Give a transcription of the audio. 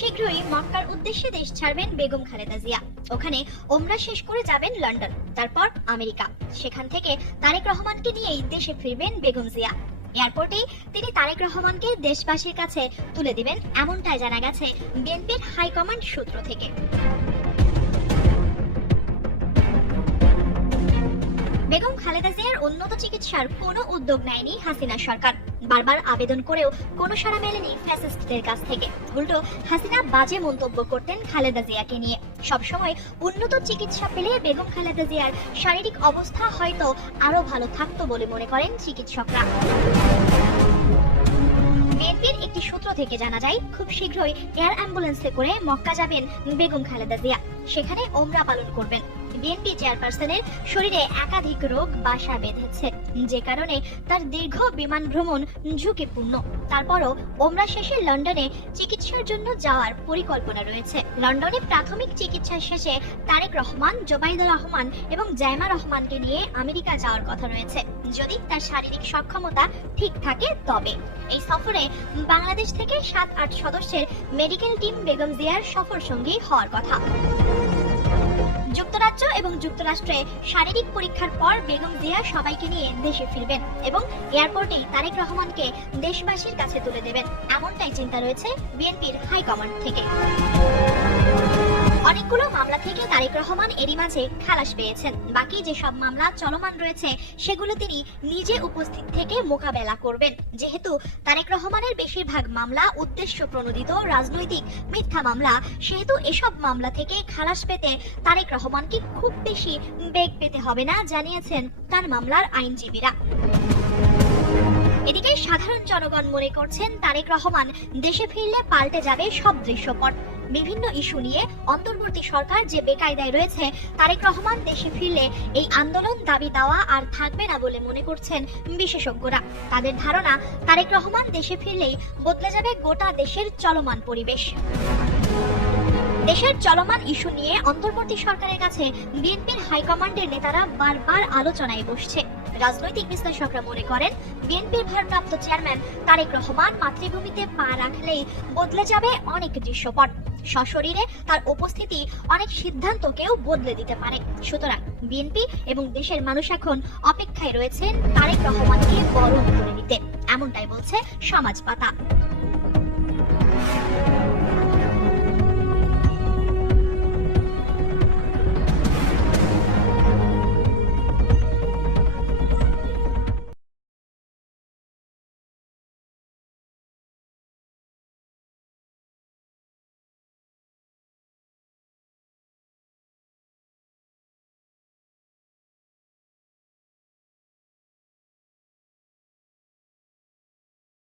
শীঘ্রই মক্কার উদ্দেশ্যে দেশ ছাড়বেন বেগম খালেদা জিয়া। ওখানে ওমরা শেষ করে যাবেন লন্ডন, তারপর আমেরিকা। সেখান থেকে তারেক রহমানকে নিয়েই দেশে ফিরবেন বেগম জিয়া। এয়ারপোর্টেই তিনি তারেক রহমানকে দেশবাসীর কাছে তুলে দিবেন, এমনটাই জানা গেছে বিএনপির হাইকমান্ড সূত্র থেকে। বেগম খালেদা জিয়ার উন্নত চিকিৎসার কোনো উদ্যোগ নেয়নি হাসিনা সরকার। বারবার আবেদন করেও কোনো সাড়া মেলেনি ফ্যাসিস্টদের কাছ থেকে। উল্টো হাসিনা বাজে মন্তব্য করতেন খালেদা জিয়াকে নিয়ে। সবসময় উন্নত চিকিৎসা পেলে বেগম খালেদা জিয়ার শারীরিক অবস্থা হয়তো আরো ভালো থাকতো বলে মনে করেন চিকিৎসকরা। বিএনপির একটি সূত্র থেকে জানা যায়, খুব শীঘ্রই এয়ার অ্যাম্বুলেন্সে করে মক্কা যাবেন বেগম খালেদা জিয়া। সেখানে ওমরা পালন করবেন। বিএনপি চেয়ারপারসনের শরীরে একাধিক রোগ বাসা বেঁধেছে, যে কারণে তার দীর্ঘ বিমান ভ্রমণ ঝুঁকিপূর্ণ। তারপরও ওমরা শেষে লন্ডনে চিকিৎসার জন্য যাওয়ার পরিকল্পনা রয়েছে। লন্ডনে প্রাথমিক চিকিৎসা শেষে তারেক রহমান, জোবাইদুর রহমান এবং জাইমা রহমানকে নিয়ে আমেরিকা যাওয়ার কথা রয়েছে, যদি তার শারীরিক সক্ষমতা ঠিক থাকে তবে। এই সফরে বাংলাদেশ থেকে 7-8 সদস্যের মেডিকেল টিম বেগম জিয়ার সফর সঙ্গী হওয়ার কথা। যুক্তরাজ্য এবং যুক্তরাষ্ট্রে শারীরিক পরীক্ষার পর বেগম জিয়া সবাইকে নিয়ে দেশে ফিরবেন এবং এয়ারপোর্টেই তারেক রহমানকে দেশবাসীর কাছে তুলে দেবেন, এমনটাই চিন্তা রয়েছে বিএনপির হাইকমান্ড থেকে। অনেকগুলো মামলা থেকে তারেক রহমান এরই মাঝে খালাস পেয়েছেন। বাকি যেসব মামলা চলমান রয়েছে সেগুলো তিনি নিজে উপস্থিত থেকে মোকাবেলা করবেন। যেহেতু তারেক রহমানের বেশিরভাগ মামলা উদ্দেশ্য প্রণোদিত রাজনৈতিক মিথ্যা মামলা, সেহেতু এসব মামলা থেকে খালাস পেতে তারেক রহমানকে খুব বেশি বেগ পেতে হবে না, জানিয়েছেন তার মামলার আইনজীবীরা। এদিকে সাধারণ জনগণ মনে করছেন তারেক রহমান দেশে ফিরলে পাল্টে যাবে সব দৃশ্যপট। বিভিন্ন ইস্যু নিয়ে অন্তর্বর্তী সরকার যে বেকায়দায় রয়েছে, তারেক রহমান দেশে ফিরলে এই আন্দোলন, দাবি দেওয়া আর থাকবে না বলে মনে করছেন বিশেষজ্ঞরা। তাদের ধারণা, তারেক রহমান দেশে ফিরলেই বদলে যাবে গোটা দেশের চলমান পরিবেশ। দেশের চলমান ইস্যু নিয়ে অন্তর্বর্তী সরকারের কাছে বিএনপির হাইকমান্ডের নেতারা বারবার আলোচনায় বসছে। রাজনৈতিক বিশ্লেষকরা মনে করেন, বিএনপির ভারপ্রাপ্ত চেয়ারম্যান তারেক রহমান মাতৃভূমিতে পা রাখলেই বদলে যাবে অনেক দৃশ্যপট। সশরীরে তার উপস্থিতি অনেক সিদ্ধান্তকেও বদলে দিতে পারে। সুতরাং বিএনপি এবং দেশের মানুষ এখন অপেক্ষায় রয়েছেন তারেক রহমানকে বরণ করে নিতে, এমনটাই বলছে সমাজ পাতা।